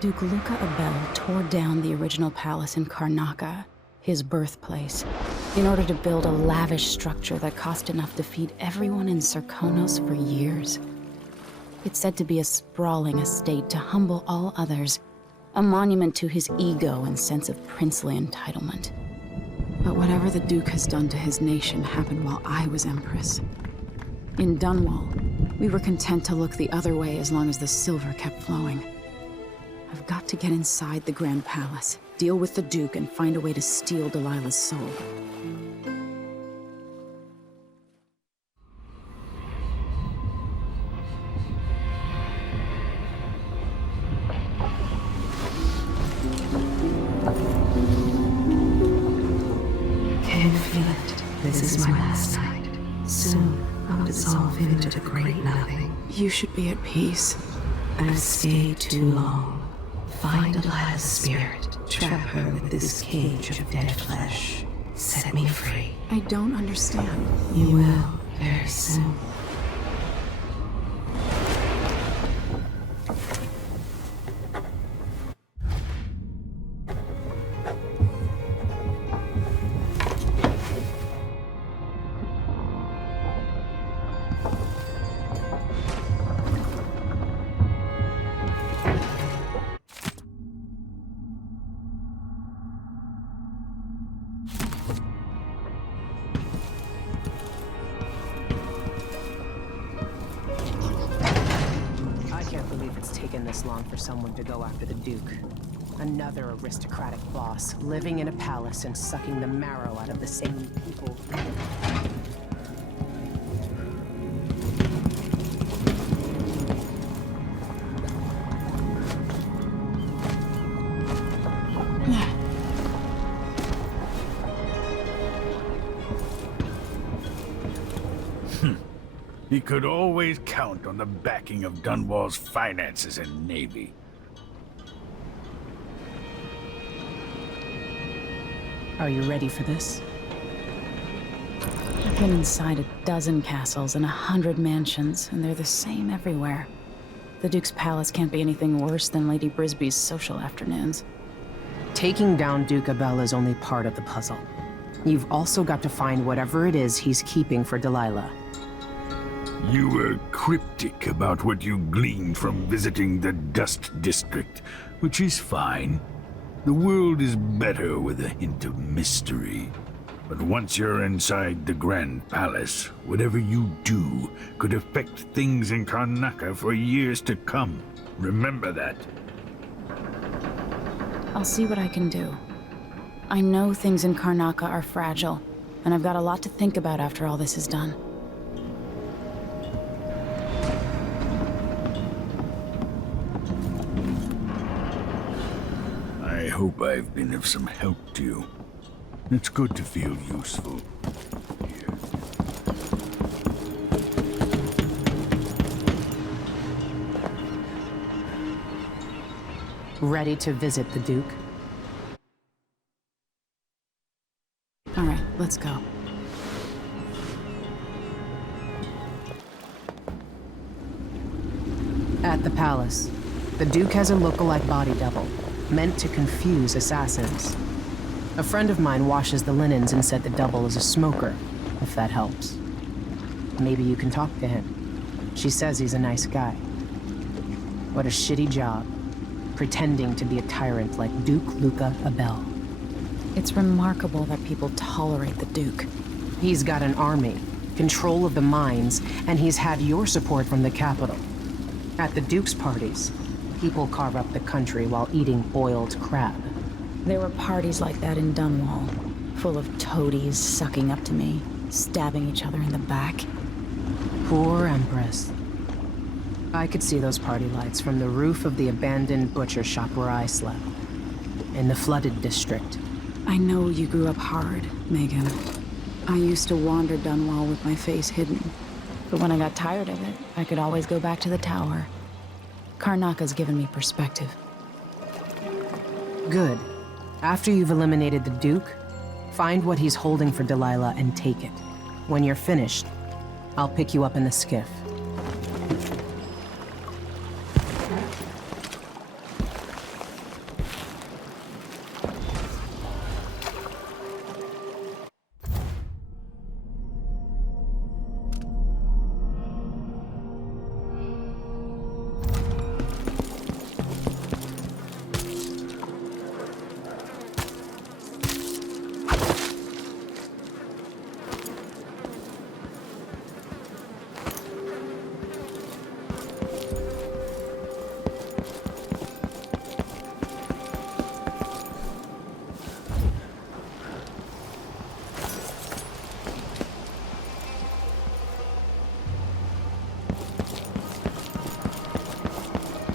Duke Luca Abel tore down the original palace in Karnaca, his birthplace, in order to build a lavish structure that cost enough to feed everyone in Serkonos for years. It's said to be a sprawling estate to humble all others, a monument to his ego and sense of princely entitlement. But whatever the Duke has done to his nation happened while I was Empress. In Dunwall, we were content to look the other way as long as the silver kept flowing. I've got to get inside the Grand Palace, deal with the Duke, and find a way to steal Delilah's soul. Can feel it. This is my last night. Soon I'll dissolve into the great nothing. You should be at peace. I've stayed too long. Find Delilah's spirit. Trap her with this cage of dead flesh. Set me free. I don't understand. You will, very soon. This long for someone to go after the Duke. Another aristocratic boss, living in a palace and sucking the marrow out of the same people. He could always count on the backing of Dunwall's finances and navy. Are you ready for this? I've been inside a dozen castles and 100 mansions, and they're the same everywhere. The Duke's palace can't be anything worse than Lady Brisby's social afternoons. Taking down Duke Abel is only part of the puzzle. You've also got to find whatever it is he's keeping for Delilah. You were cryptic about what you gleaned from visiting the Dust District, which is fine. The world is better with a hint of mystery. But once you're inside the Grand Palace, whatever you do could affect things in Karnaca for years to come. Remember that. I'll see what I can do. I know things in Karnaca are fragile, and I've got a lot to think about after all this is done. I hope I've been of some help to you. It's good to feel useful. Ready to visit the Duke? All right, let's go. At the palace, the Duke has a lookalike body double, meant to confuse assassins. A friend of mine washes the linens and said the double is a smoker, if that helps. Maybe you can talk to him. She says he's a nice guy. What a shitty job, pretending to be a tyrant like Duke Luca Abel. It's remarkable that people tolerate the Duke. He's got an army, control of the mines, and he's had your support from the capital. At the Duke's parties, people carve up the country while eating boiled crab. There were parties like that in Dunwall, full of toadies sucking up to me, stabbing each other in the back. Poor Empress. I could see those party lights from the roof of the abandoned butcher shop where I slept, in the flooded district. I know you grew up hard, Megan. I used to wander Dunwall with my face hidden, but when I got tired of it, I could always go back to the tower. Karnaca's given me perspective. Good. After you've eliminated the Duke, find what he's holding for Delilah and take it. When you're finished, I'll pick you up in the skiff.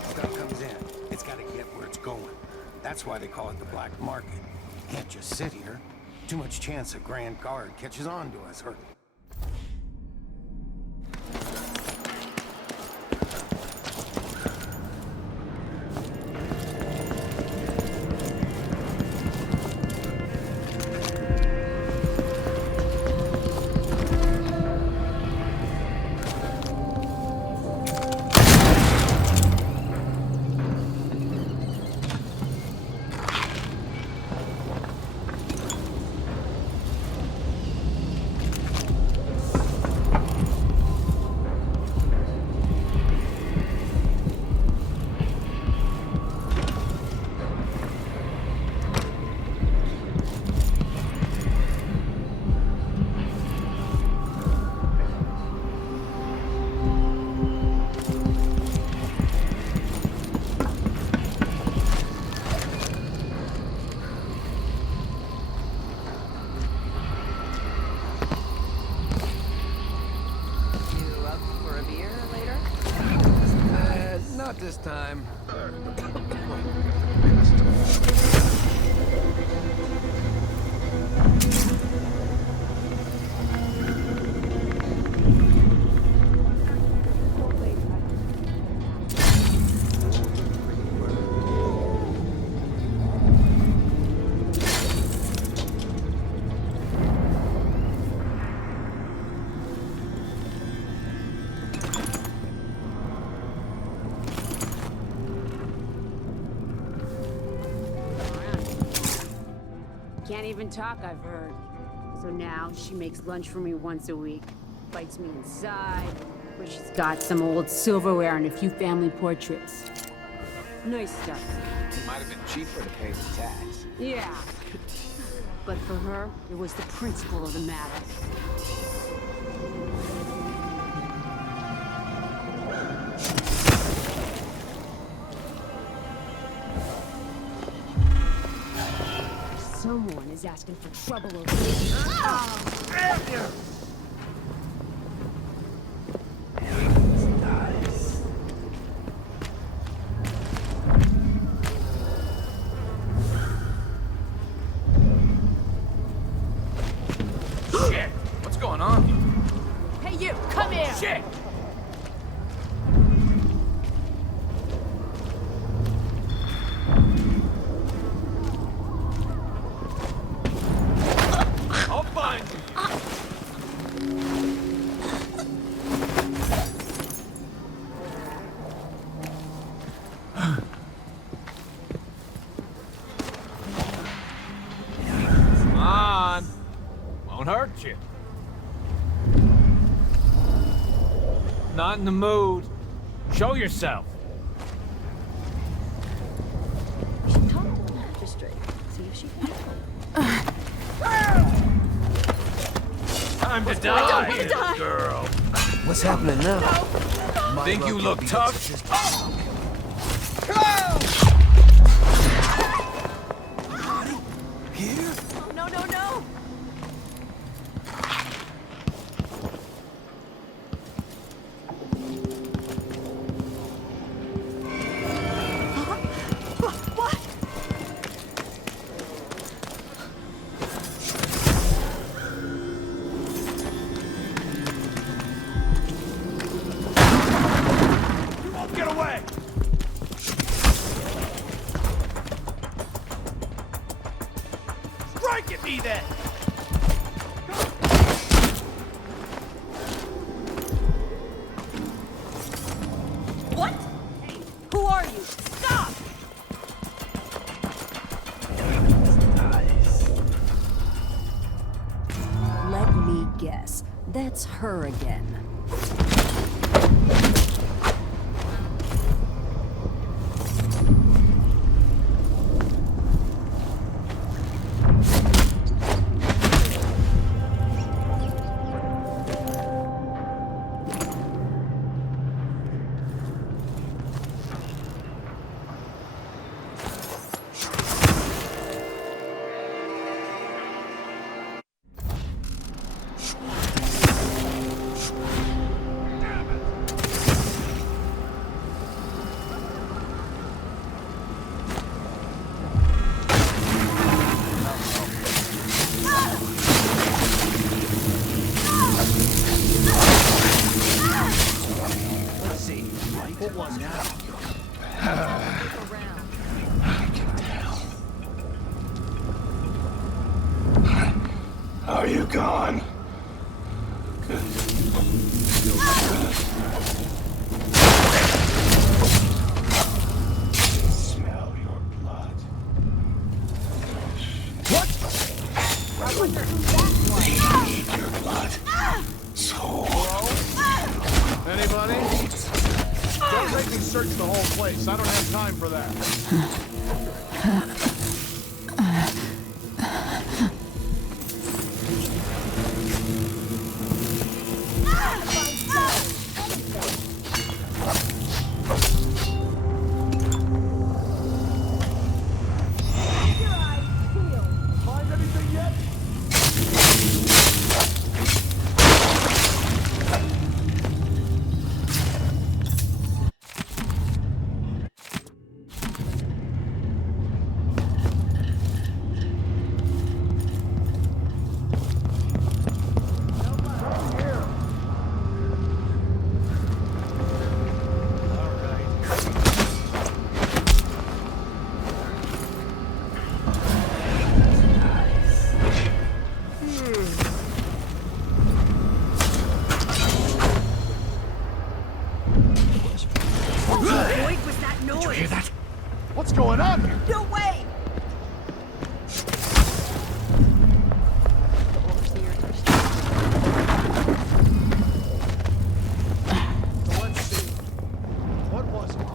Stuff comes in. It's got to get where it's going. That's why they call it the black market. Can't just sit here. Too much chance a Grand Guard catches on to us, or... Not this time. Can't even talk, I've heard. So now she makes lunch for me once a week, invites me inside, where she's got some old silverware and a few family portraits. Nice stuff. It might have been cheaper to pay the tax. Yeah. But for her, it was the principle of the matter. Someone is asking for trouble over here. Shit! What's going on? Hey, you! Come here! Shit! I'll find you! Come on! Won't hurt you. Not in the mood. Show yourself. Talk to the magistrate. See if she can Time to die, die. girl. What's happening now? Think you look tough? Here? No, no, no! What? You won't get away! Strike at me then! What? Hey, who are you? Stop! Let me guess. That's her again. Are you gone? Smell your blood. What? I wonder who that was. They need your blood. So. Anybody? Don't make me search the whole place. I don't have time for that. Find anything yet? What was that noise? Did you hear that? What's going on here? No way! Let's see. What was it?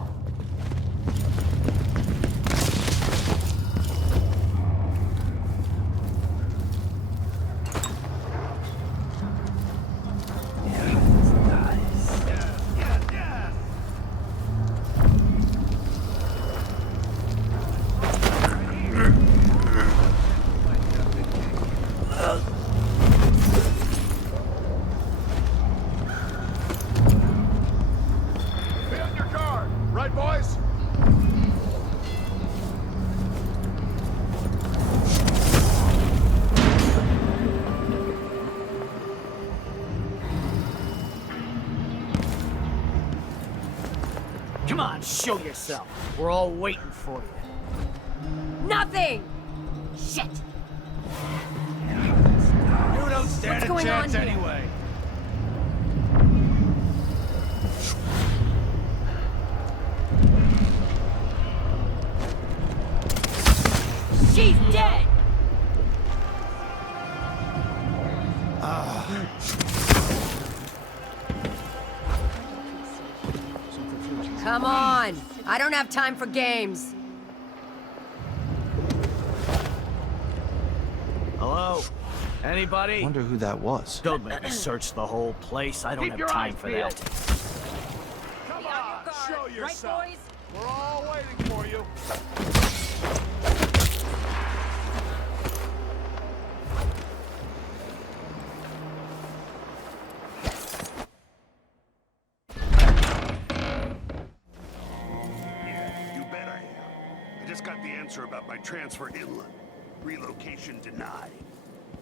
Be on your guard, right, boys? Come on, show yourself. We're all waiting for you. Nothing! Shit! You don't stand What's a going chance on here? anyway. She's dead! Come on! I don't have time for games. Hello? Anybody? Wonder who that was. Don't make me search the whole place. I don't Keep have your time eyes for peeled. that. Come Be on on, your show guard, yourself. right, boys? We're all waiting for you. Yeah, you bet I am. I just got the answer about my transfer inland. Relocation denied.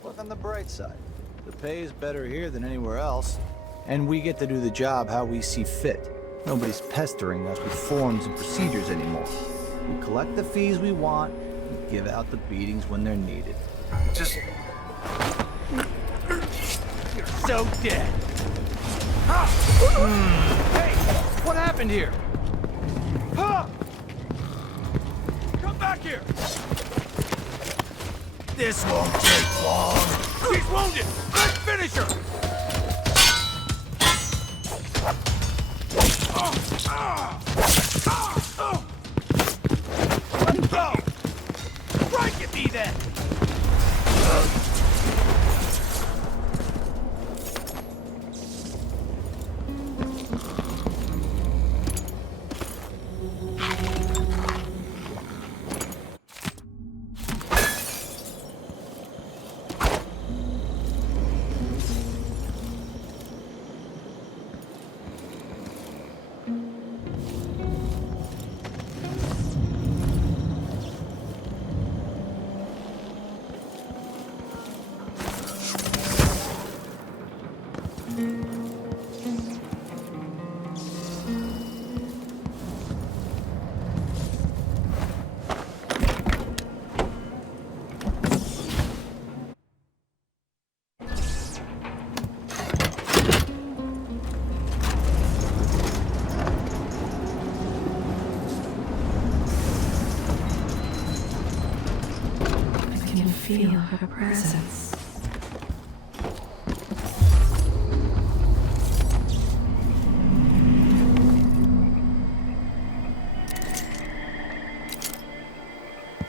Look on the bright side. The pay is better here than anywhere else, and we get to do the job how we see fit. Nobody's pestering us with forms and procedures anymore. We collect the fees we want and give out the beatings when they're needed. Just You're so dead. Hey, what happened here? Huh? Come back here! This won't take long. She's wounded! Let's finish her! Let's go! Strike at me then! feel her presence.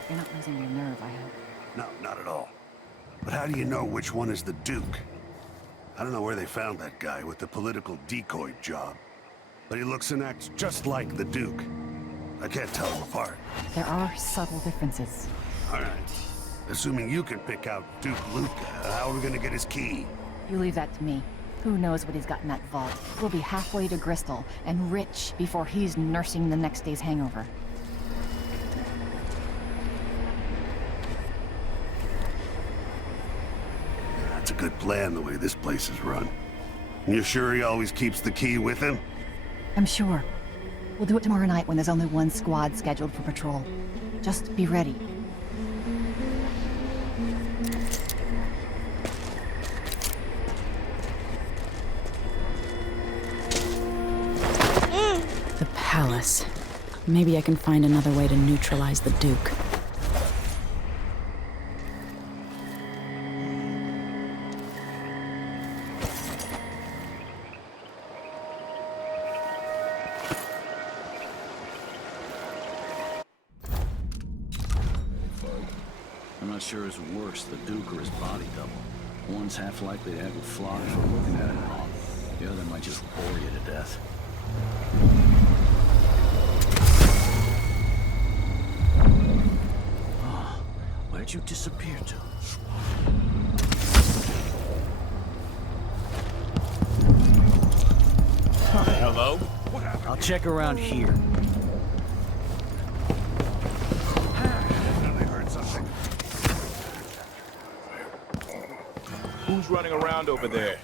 You're not losing your nerve, I hope. No, not at all. But how do you know which one is the Duke? I don't know where they found that guy with the political decoy job. But he looks and acts just like the Duke. I can't tell them apart. There are subtle differences. All right. Assuming you can pick out Duke Luca, how are we gonna get his key? You leave that to me. Who knows what he's got in that vault? We'll be halfway to Bristol and rich before he's nursing the next day's hangover. That's a good plan, the way this place is run. You sure he always keeps the key with him? I'm sure. We'll do it tomorrow night when there's only one squad scheduled for patrol. Just be ready. The palace. Maybe I can find another way to neutralize the Duke. I'm not sure it's worse, the Duke or his body double. One's half likely to have you flogged for looking at it wrong. The other might just bore you to death. Oh, where'd you disappear to? Hello? I'll check around here. Who's running around over there?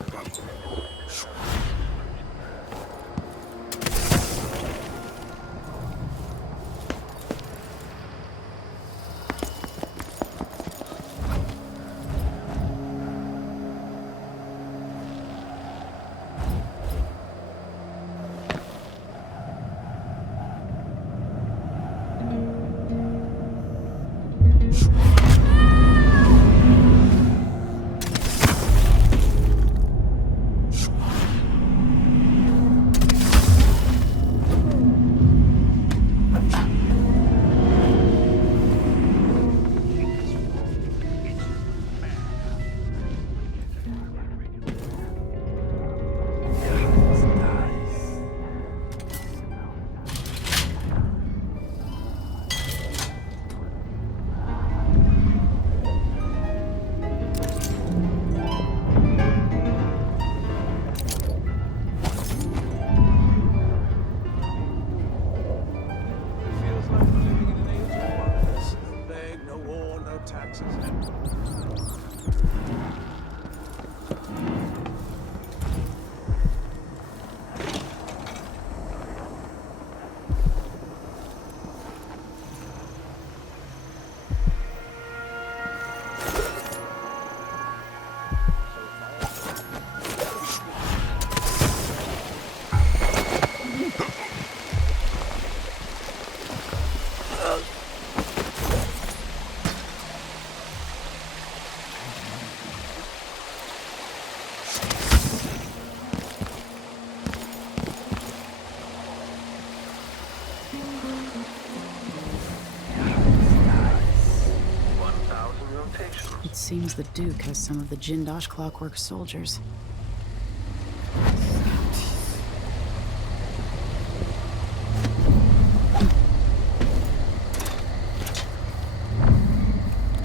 It seems the Duke has some of the Jindosh Clockwork soldiers.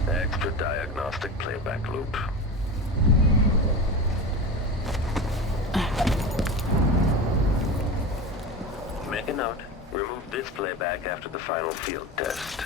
Extra diagnostic playback loop. Make a note. Remove this playback after the final field test.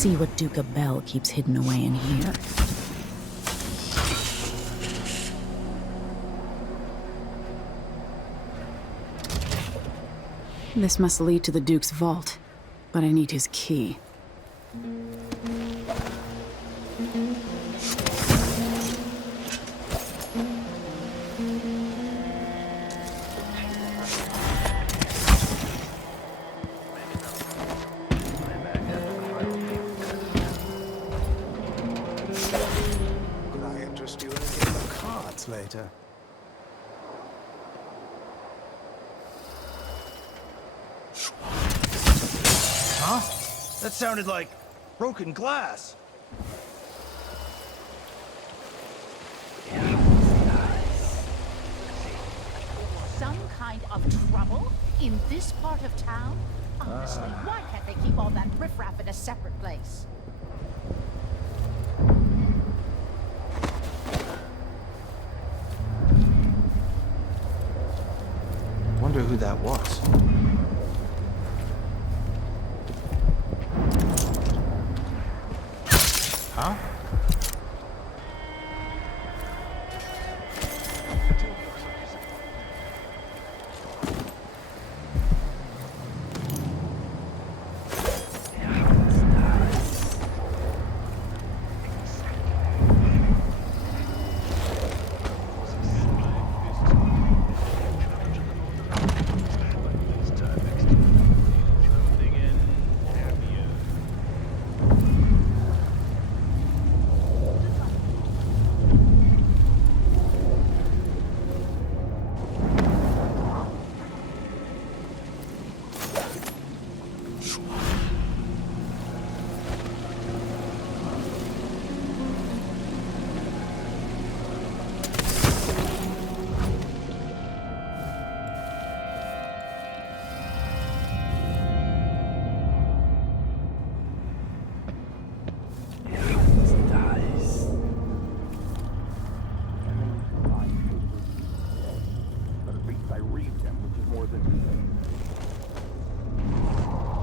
see what Duke Abel keeps hidden away in here. This must lead to the Duke's vault, but I need his key. Could I interest you in a game of cards later? Huh? That sounded like broken glass. Some kind of trouble in this part of town? Honestly, why can't they keep all that riffraff in a separate place? Wonder who that was. Huh?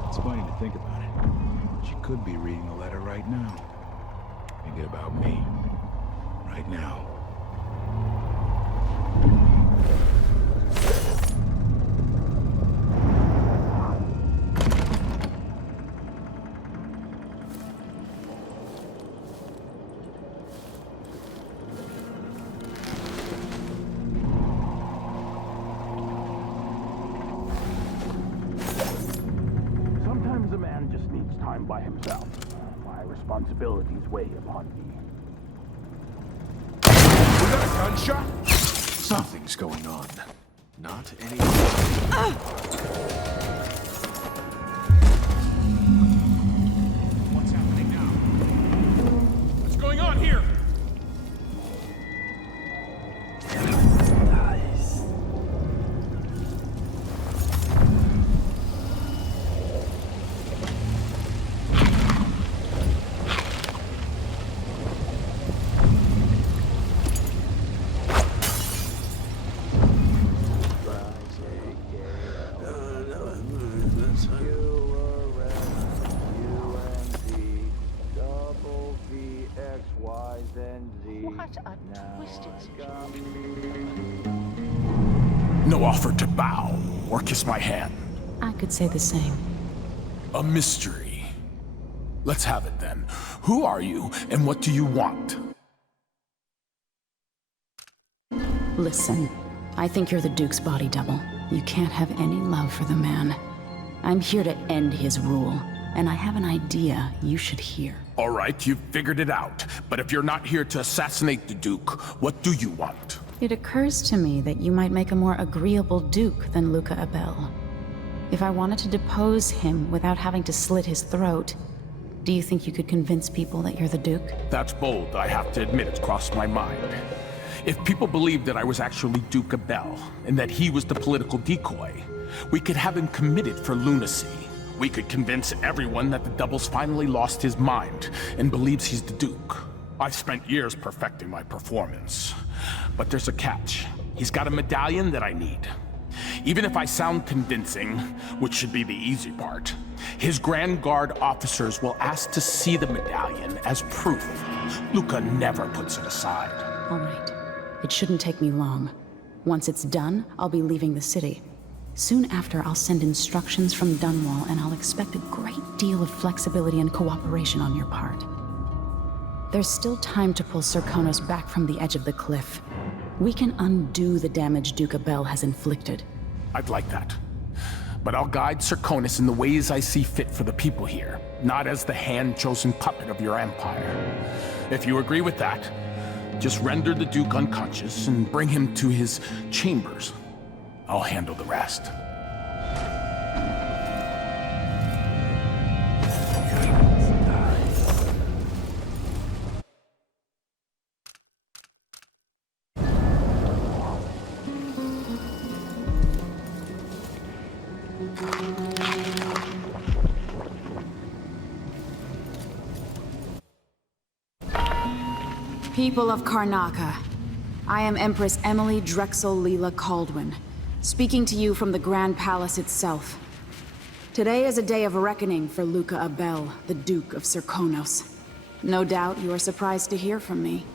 It's funny to think about it. She could be reading a letter right now. Thinking about me. Right now. Sometimes a man just needs time by himself. My responsibilities weigh upon me. Was that a gunshot? Something's going on. Not any. What's happening now? What's going on here? What a twisted No offer to bow or kiss my hand. I could say the same. A mystery. Let's have it then. Who are you and what do you want? Listen, I think you're the Duke's body double. You can't have any love for the man. I'm here to end his rule, and I have an idea you should hear. All right, you've figured it out. But if you're not here to assassinate the Duke, what do you want? It occurs to me that you might make a more agreeable Duke than Luca Abel. If I wanted to depose him without having to slit his throat, do you think you could convince people that you're the Duke? That's bold, I have to admit it's crossed my mind. If people believed that I was actually Duke Abel, and that he was the political decoy, we could have him committed for lunacy. We could convince everyone that the Double's finally lost his mind, and believes he's the Duke. I've spent years perfecting my performance. But there's a catch. He's got a medallion that I need. Even if I sound convincing, which should be the easy part, his Grand Guard officers will ask to see the medallion as proof. Luca never puts it aside. All right. It shouldn't take me long. Once it's done, I'll be leaving the city. Soon after, I'll send instructions from Dunwall, and I'll expect a great deal of flexibility and cooperation on your part. There's still time to pull Serkonos back from the edge of the cliff. We can undo the damage Duke Abel has inflicted. I'd like that. But I'll guide Serkonos in the ways I see fit for the people here, not as the hand-chosen puppet of your empire. If you agree with that, just render the Duke unconscious and bring him to his chambers. I'll handle the rest. People of Karnaca, I am Empress Emily Drexel Leela Caldwin, speaking to you from the Grand Palace itself. Today is a day of reckoning for Luca Abel, the Duke of Serkonos. No doubt you are surprised to hear from me.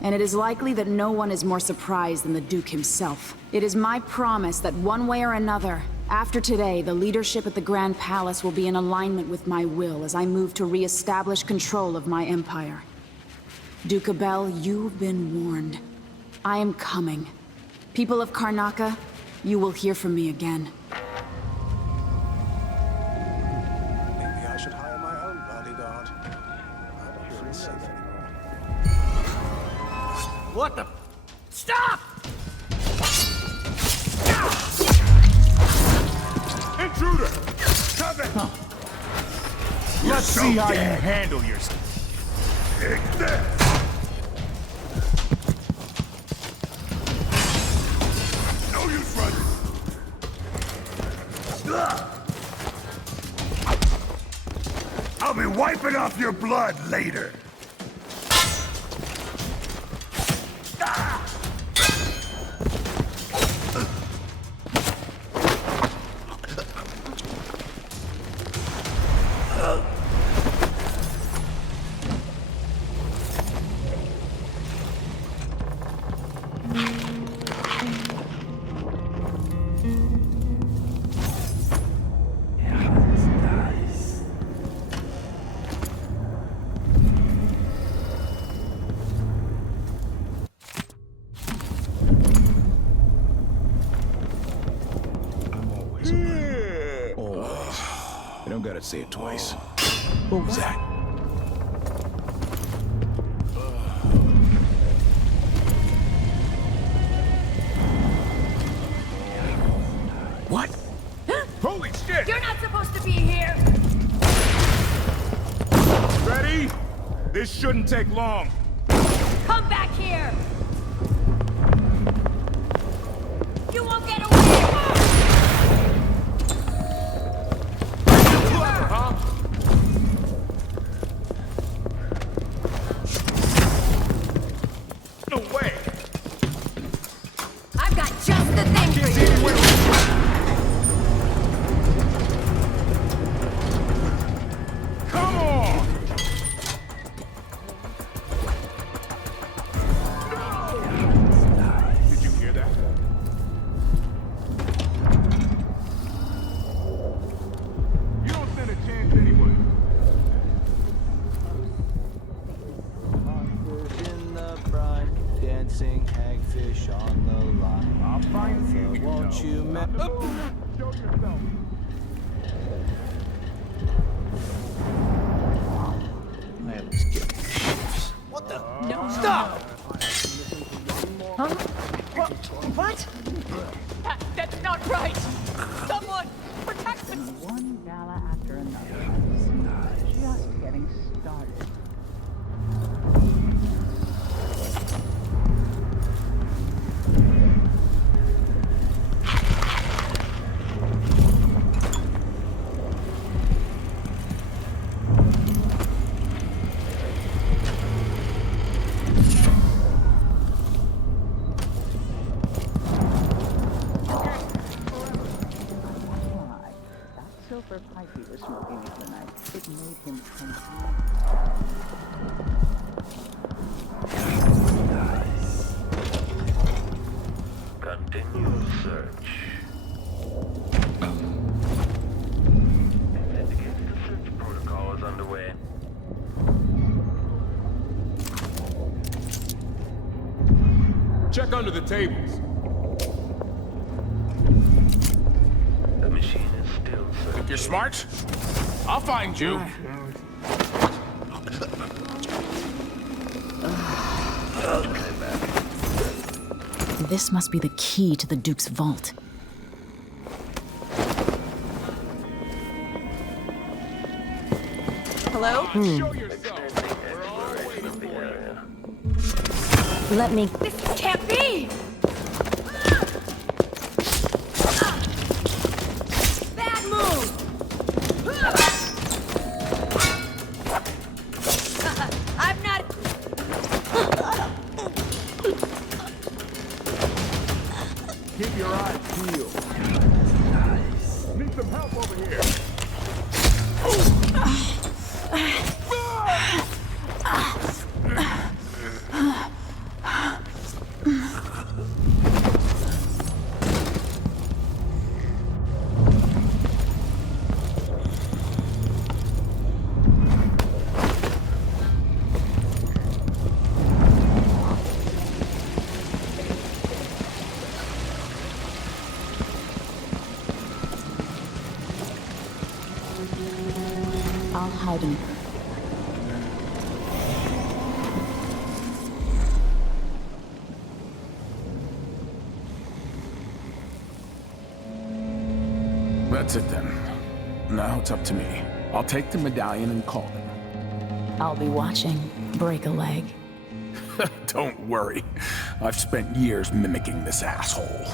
And it is likely that no one is more surprised than the Duke himself. It is my promise that one way or another, after today, the leadership at the Grand Palace will be in alignment with my will as I move to re-establish control of my empire. Duke Abel, you've been warned. I am coming. People of Karnaca, you will hear from me again. Maybe I should hire my own bodyguard. I don't feel safe anymore. What the? Stop! Intruder! Come in! Let's see how you handle yourself. Take this! No use running! I'll be wiping off your blood later. You don't gotta say it twice. What was that? What? Holy shit! You're not supposed to be here! Ready? This shouldn't take long. Come back here! You won't get away! Huh? No way! I've got just the thing for you! Come on! Did you hear that? You don't stand a chance anyway. Monsters in the brine, dancing hagfish on the line. I'll find you. So won't you Show yourself. I always get shifts. What the? No, stop! Huh? What? That's not right! Someone protect me! One gala after another. Just getting started. silver pipe he was smoking the other night. It made him think. Continue search. It indicates the search protocol is underway. Check under the tables. The machine is still searching. Think you're smart? I'll find you. This must be the key to the Duke's vault. Hello? Show yourself. Let me. This can't be! Bad move! I'm not... Keep your eyes peeled. Need some help over here. I'll hide him. That's it then. Now it's up to me. I'll take the medallion and call him. I'll be watching. Break a leg. Don't worry. I've spent years mimicking this asshole.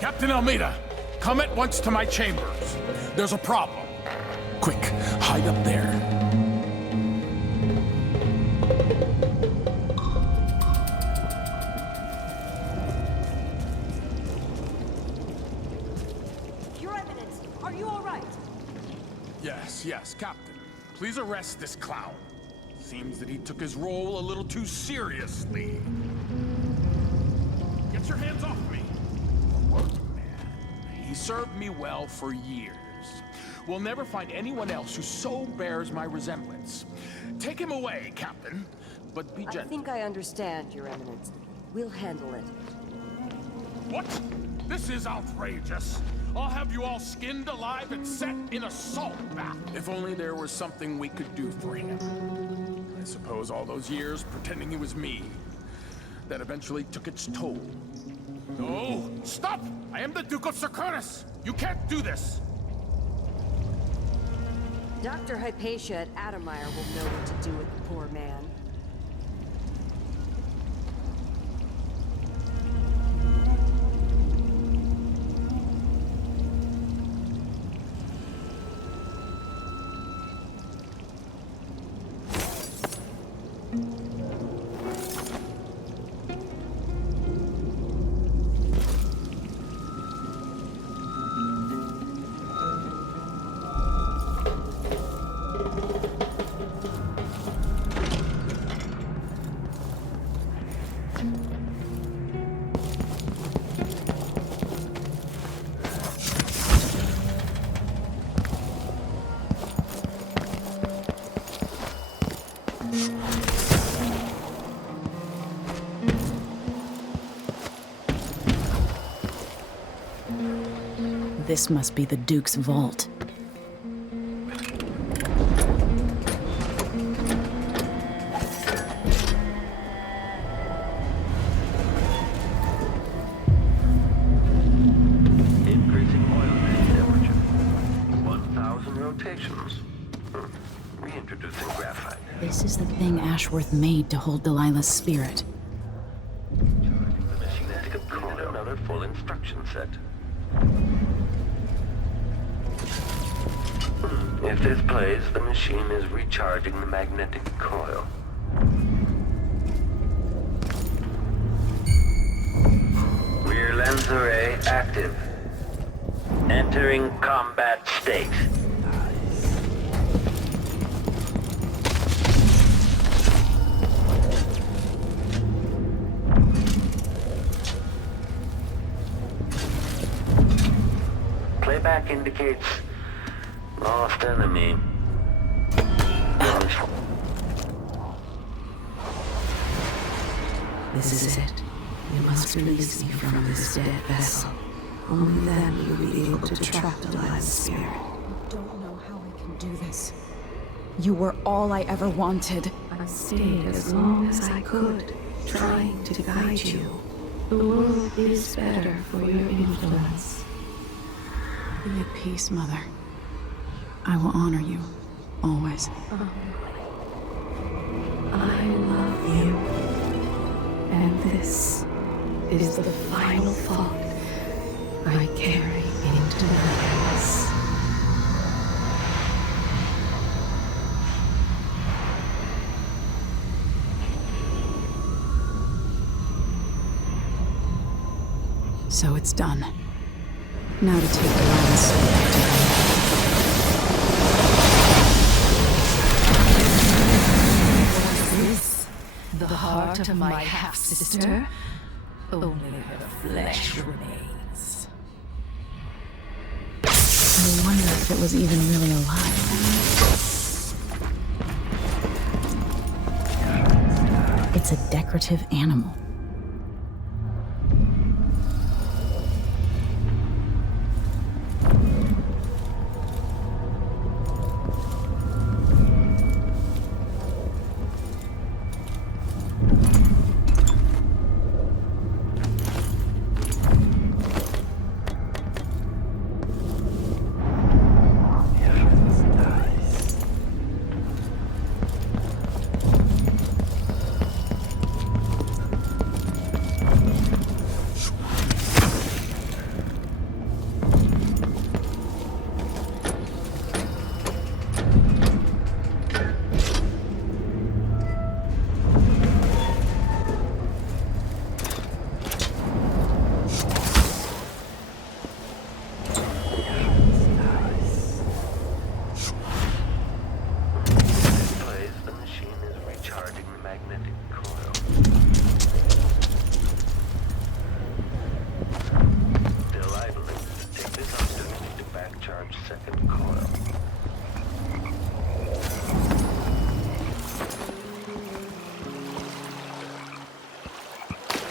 Captain Almeida, come at once to my chambers. There's a problem. Quick, hide up there. Your Eminence, are you all right? Yes, Captain. Please arrest this clown. Seems that he took his role a little too seriously. Get your hands off me! He served me well for years. We'll never find anyone else who so bears my resemblance. Take him away, Captain, but be gentle. I think I understand, Your Eminence. We'll handle it. What? This is outrageous. I'll have you all skinned alive and set in a salt bath. If only there was something we could do for him. I suppose all those years pretending he was me, that eventually took its toll. No! Stop! I am the Duke of Serconis! You can't do this! Dr. Hypatia at Adamire will know what to do with the poor man. This must be the Duke's vault. Increasing oil tank temperature. 1,000 rotations. Reintroducing graphite. This is the thing Ashworth made to hold Delilah's spirit. The magnetic coil. Another full instruction set. If this plays, the machine is recharging the magnetic coil. Weapons array active. Entering combat state. Playback indicates lost enemy. This is it. You must release me from this dead vessel. Only then you'll be able to trap the last spirit. I don't know how I can do this. You were all I ever wanted. I stayed as long as I could, trying to guide you. The world is better for your influence. Be at peace, Mother. I will honor you, always. I love you. And this is the final thought I carry into my house. So it's done. Now to take the lion's soul back to him. The heart of my half-sister? Only her flesh remains. I wonder if it was even really alive. It's a decorative animal.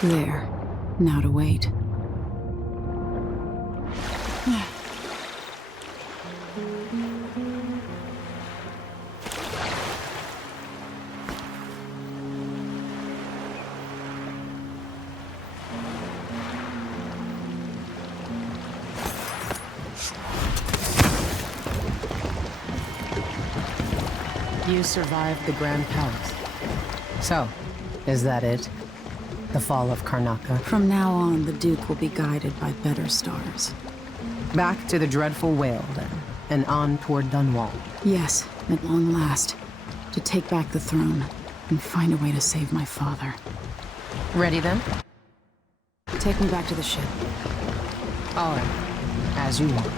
There. Now to wait. You survived the Grand Palace. So, is that it? The fall of Karnaca? From now on, the Duke will be guided by better stars. Back to the dreadful whale, then, and on toward Dunwall. Yes, at long last. To take back the throne, and find a way to save my father. Ready, then? Take me back to the ship. All right. As you want.